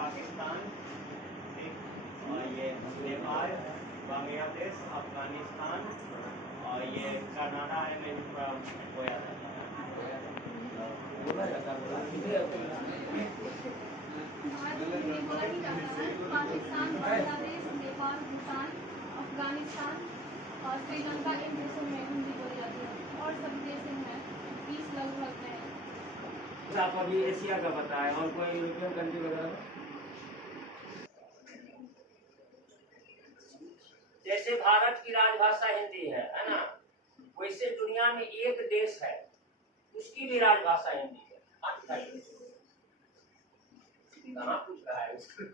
पाकिस्तान और ये नेपाल, बांग्लादेश, अफगानिस्तान और ये कनाडा है। मैं खोया था। पाकिस्तान, बांग्लादेश, नेपाल, भूटान, अफगानिस्तान और श्रीलंका इन देशों में हिंदी बोली जाती है और सभी देश हैं 20 लगभग में। आप अभी एशिया का बताएं और कोई यूरोपियन कंट्री वगैरह? जैसे भारत की राजभाषा हिंदी है ना, वैसे दुनिया में एक देश है उसकी भी राजभाषा हिंदी है। कहाँ पूछ रहा है उसको?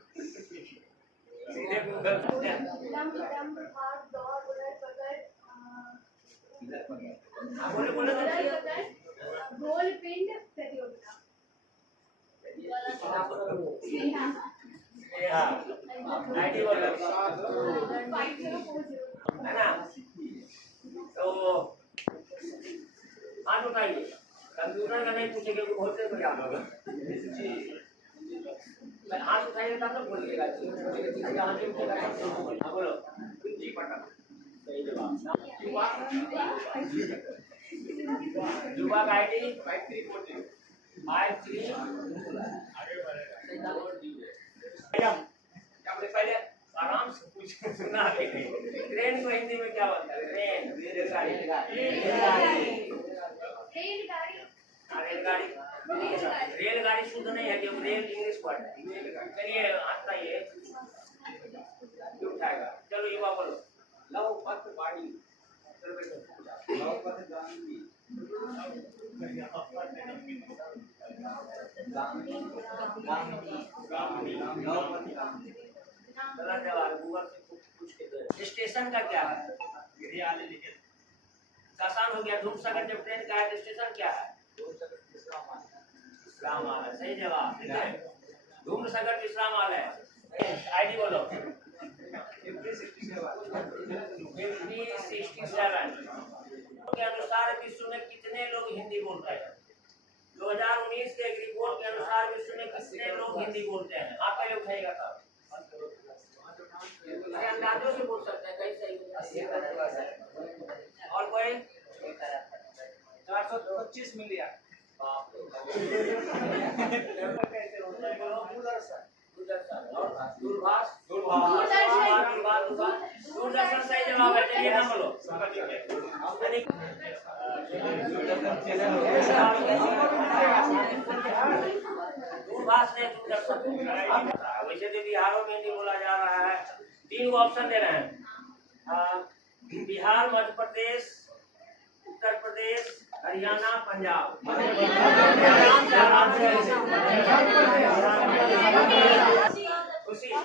गोल पिंड प्रतियोगिता आईडी बोलो है ना। तो हाथ उठाइए। कंप्यूटर का नहीं पूछेंगे, बहुत से याद होगा। हाथ उठाइए तब तक बोलिएगा। बोलो जी पटना। सही जवाब। युवा का आईडी 5343 पहले आराम से पूछ सुना। ट्रेन को हिंदी में क्या बोलता है? ट्रेन, रेलगाड़ी, रेलगाड़ी। रेलगाड़ी शुद्ध नहीं है क्योंकि रेल इंग्लिश वर्ड है। चलिए आता ये उठाएगा। चलो युवा बोलो। लव पथ वाणी। लव पथ गांधी। गूगल से पूछ के दो। स्टेशन का क्या है? आसान हो गया। धूमसागर जब ट्रेन का है स्टेशन क्या है? विश्रामालय। सही जवाब। ठीक है, धूमसागर विश्रामालय। आईडी बोलो। 5067 के अनुसार विश्व में कितने लोग हिंदी बोलते हैं? 2019 के एक रिपोर्ट के अनुसार विश्व में कितने लोग हिंदी बोलते हैं? आप पहले उठाइएगा तब। अंदाजों से बोल सकते हैं, कहीं सही और कोई 425 मिलियन। दूरभाष। दूरदर्शन सही जवाब है। चलिए नाम बोलो। दूरभाष ने दूरदर्शन। वैसे तो बिहारों में हिंदी बोला जा रहा है। 3 ऑप्शन दे रहे हैं। बिहार, मध्य प्रदेश, उत्तर प्रदेश, हरियाणा, पंजाब। खुशी क्या?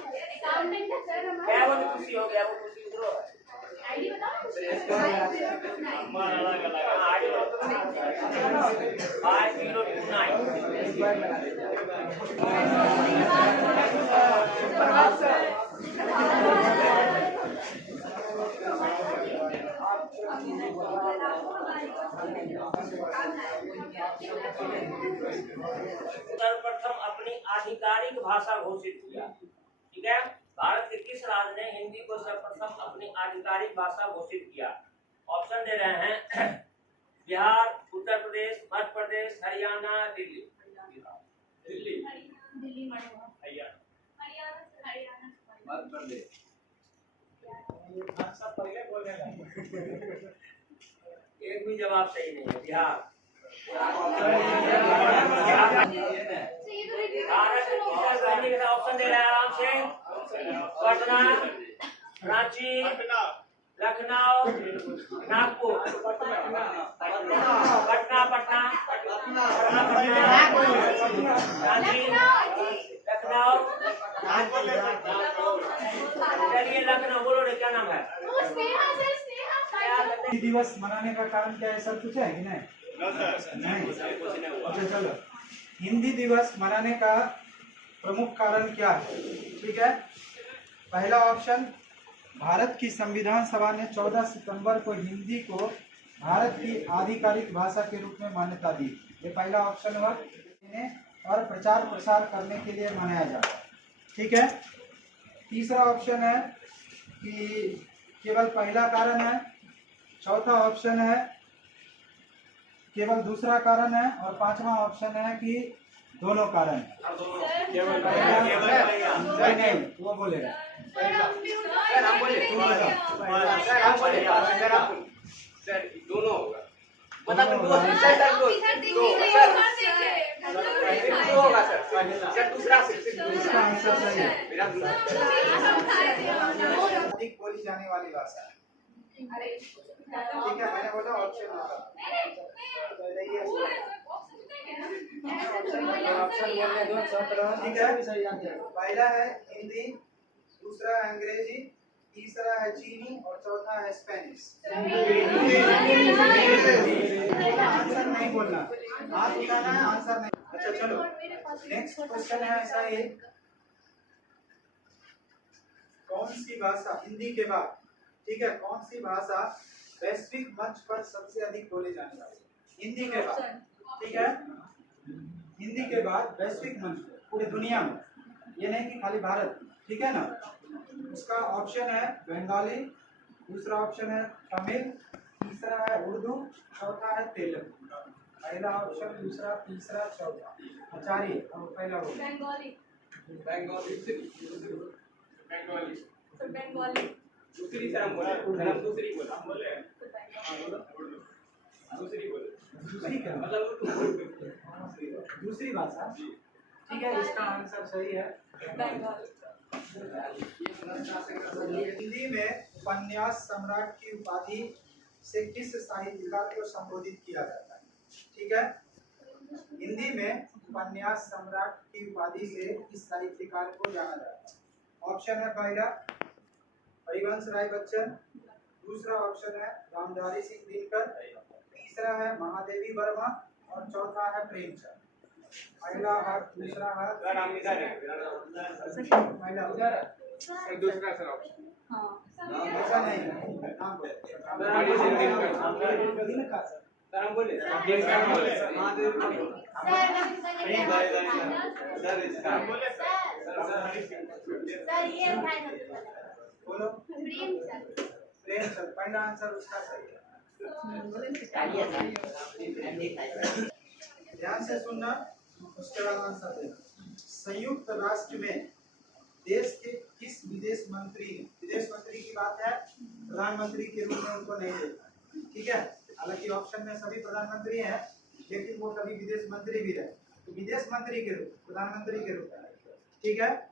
वो खुशी हो गया। वो खुशी उधर है। आईडी बताओ। 5009। सर्वप्रथम अपनी आधिकारिक भाषा घोषित किया। ठीक है, भारत के किस राज्य ने हिंदी को सर्वप्रथम अपनी आधिकारिक भाषा घोषित किया? ऑप्शन दे रहे हैं। बिहार, उत्तर प्रदेश, मध्य प्रदेश, हरियाणा, दिल्ली। दिल्ली, हरियाणा, मध्य प्रदेश। पहले बोलने लगे। एक भी जवाब सही नहीं है। बिहार। ऑप्शन दे रहे हैं आराम से। पटना, रांची, लखनऊ, नागपुर। लखनऊ। चलिए लखनऊ बोलो रे, क्या नाम है? हिंदी दिवस मनाने का कारण क्या है, सब कुछ है कि नहीं? नहीं। अच्छा चलो, हिंदी दिवस मनाने का प्रमुख कारण क्या है? ठीक है, पहला ऑप्शन, भारत की संविधान सभा ने 14 सितंबर को हिंदी को भारत की आधिकारिक भाषा के रूप में मान्यता दी। ये पहला ऑप्शन हुआ, और प्रचार प्रसार करने के लिए मनाया जाता है। ठीक है, तीसरा ऑप्शन है कि केवल पहला कारण है, चौथा ऑप्शन है केवल दूसरा कारण है, और पांचवा ऑप्शन है कि दोनों कारण है। नहीं, वो बोलेगा। दोनों होगा। मतलब होगा सर। दूसरा इसका आंसर सही है। मेरा अधिक बोली जाने वाली भाषा है। ठीक है, मैंने बोला ऑप्शन होगा। ठीक है, पहला है हिंदी, दूसरा है अंग्रेजी, तीसरा है चीनी और चौथा है स्पेनिश। आंसर नहीं बोलना, हाथ उठाना है, आंसर नहीं। अच्छा चलो, नेक्स्ट क्वेश्चन है ऐसा ही, कौन सी भाषा हिंदी के बाद, ठीक है, कौन सी भाषा वैश्विक मंच पर सबसे अधिक बोली जाने वाली? हिंदी के बाद, ठीक है, हिंदी के बाद वैश्विक मंच पर पूरी दुनिया में, ये नहीं कि खाली भारत, ठीक है ना। उसका ऑप्शन है बंगाली, दूसरा ऑप्शन है तमिल, तीसरा है उर्दू, चौथा है तेलुगु। पहला ऑप्शन, दूसरा, तीसरा, चौथा। आचार्य पहला हो। बंगाली। दूसरी सर हम बोले, दूसरी बोले। दूसरी क्या मतलब? दूसरी भाषा, ठीक है, इसका आंसर सही है हिंदी में उपन्यास सम्राट की उपाधि से किस साहित्यकार को संबोधित किया जाता है? ठीक है, हिंदी में उपन्यास सम्राट की उपाधि से किस साहित्यकार को जाना जाता है? ऑप्शन है पहला हरिवंश राय बच्चन, दूसरा ऑप्शन है रामधारी सिंह दिनकर, तीसरा है महादेवी वर्मा और चौथा है प्रेमचंद। पहला हाथ, दूसरा हाथ, हम इधर है। पहला उधर है। दूसरा सर ऑप्शन। ऐसा नहीं है, नाम बोलो। रामधारी सिंह दिनकर। दिनकर सर हम बोले, दिनकर बोले। महादेव बोलो। प्रेमचंद, पहला आंसर उसका सही है। ध्यान से सुनना, उसके बाद आंसर देना। संयुक्त राष्ट्र में देश के किस विदेश मंत्री की बात है, प्रधानमंत्री के रूप में उनको नहीं देखा, ठीक है। हालांकि ऑप्शन में सभी प्रधानमंत्री हैं, लेकिन वो कभी विदेश मंत्री भी रहे, तो विदेश मंत्री के रूप, प्रधानमंत्री के रूप में, ठीक है।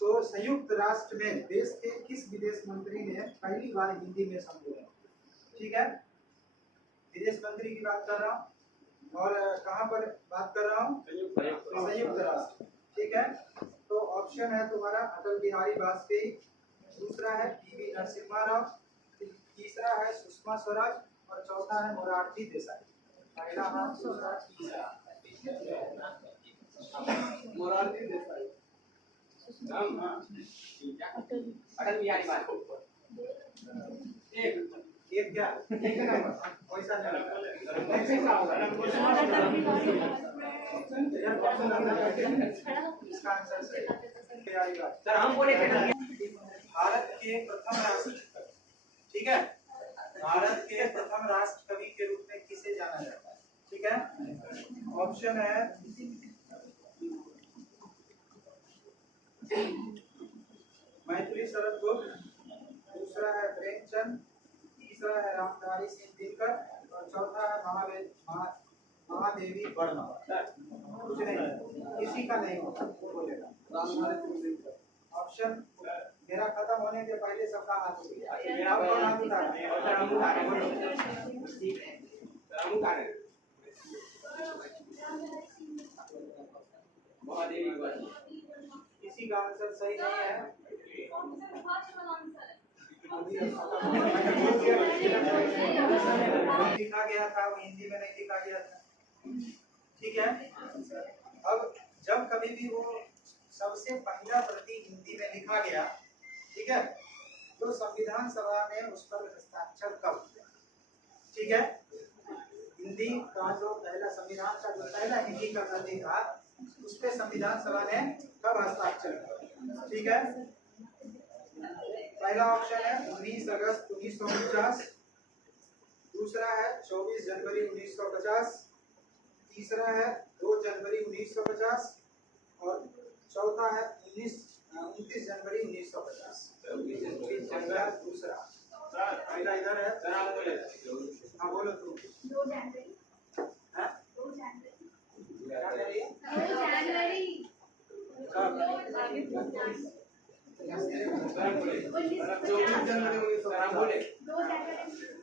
तो संयुक्त राष्ट्र में देश के किस विदेश मंत्री ने पहली बार हिंदी में संबोधन, ठीक है। विदेश मंत्री की बात कर रहा हूँ, और कहाँ पर बात कर रहा हूँ, संयुक्त राष्ट्र, ठीक है। तो ऑप्शन है तुम्हारा अटल बिहारी वाजपेयी, दूसरा है पीवी नरसिम्हा राव, तीसरा है सुषमा स्वराज और चौथा है मोरारजी देसाई। पहला हाथ, दूसरा, तीसरा। मोरारजी देसाई। अटल बिहारी वाजपेयी। एक क्या, एक नंबर पैसा इसका आंसर सही। सर हम बोले भारत के प्रथम राष्ट्र, ठीक है, भारत के प्रथम राष्ट्र कवि के रूप में किसे जाना जाता है, ठीक है। ऑप्शन है मैथिली शरद गुप्त, दूसरा है प्रेमचंद, तीसरा है रामधारी सिंह दिनकर और चौथा है महादेवी वर्मा। कुछ नहीं, किसी का नहीं होगा, बोलेगा रामधारी सिंह दिनकर। ऑप्शन मेरा खत्म होने के पहले सबका हाथ उठ गया। अब कौन हाथ उठा रहा है? महादेवी बात किसी का आंसर सही नहीं है। लिखा गया था वो हिंदी में नहीं लिखा गया था, ठीक है। अब जब कभी भी वो सबसे पहला प्रति हिंदी में लिखा गया, ठीक है, तो संविधान सभा ने उस पर हस्ताक्षर कब किया, ठीक है। हिंदी का जो पहला संविधान का जो पहला हिंदी का प्रति था उस पे संविधान सभा ने कब हस्ताक्षर किया, ठीक है। पहला ऑप्शन है 19 अगस्त 1949, दूसरा है 24 जनवरी 1950, तीसरा है 2 जनवरी 1950 और चौथा है 29 जनवरी 1950। दूसरा पहला इधर है, हाँ बोलो तुम। 2 जनवरी। हाँ? 2 जनवरी। क्या कह रही है? 2 जनवरी।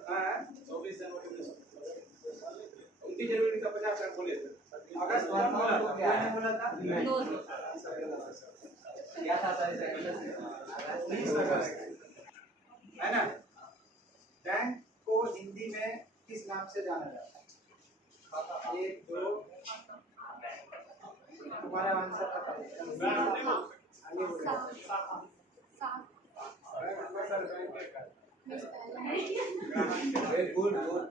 हाँ? 24 जनवरी 29 जनवरी का 50 बोले थे। अगस्त कौन बोला था? मैंने बोला था? क्या था सर? 19 अगस्त, है ना। बैंक को हिंदी में किस नाम से जाना जाता है? 1 2 तुम्हारा आंसर पता है? आगे बोलो। Very good good.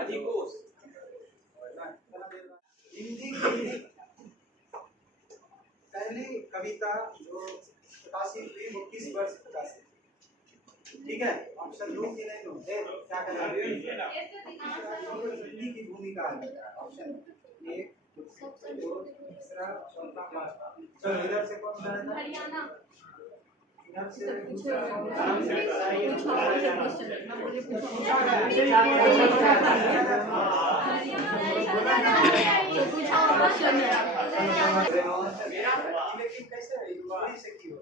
अधिकोष हिंदी की पहली कविता जो प्रकाशित हुई वो किस वर्ष प्रकाशित हुई? ठीक है, ऑप्शन दो कि नहीं दो? क्या करेंगे? हिंदी की भूमिका है। ऑप्शन 1 2 तीसरा चौथा पांचवा। चलो इधर से कौन सा है? हरियाणा। इधर से दूसरा कौन सा इलेक्ट्रिक कैसे है? चोरी से की हो?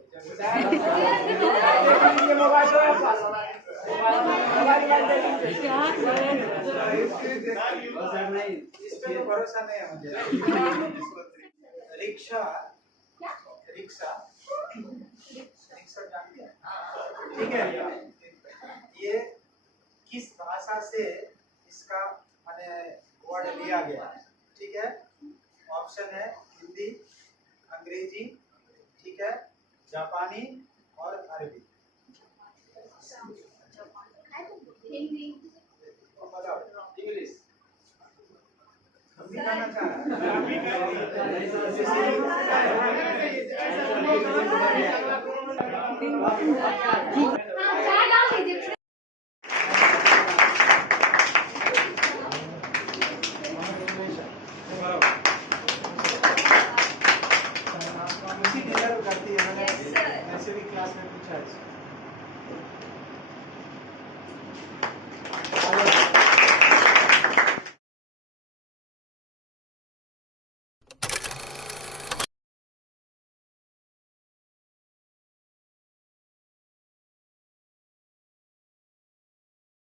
इस पे तो भरोसा नहीं है मुझे। रिक्शा, रिक्शा, रिक्शा जानते हैं? ठीक है, ये किस भाषा से इसका माने वर्ड लिया गया है? ठीक है, ऑप्शन है हिंदी, अंग्रेजी, ठीक है, जापानी और अरबी। हिंदी। बताओ। इंग्लिश हम भी खाना चाह रहे हैं।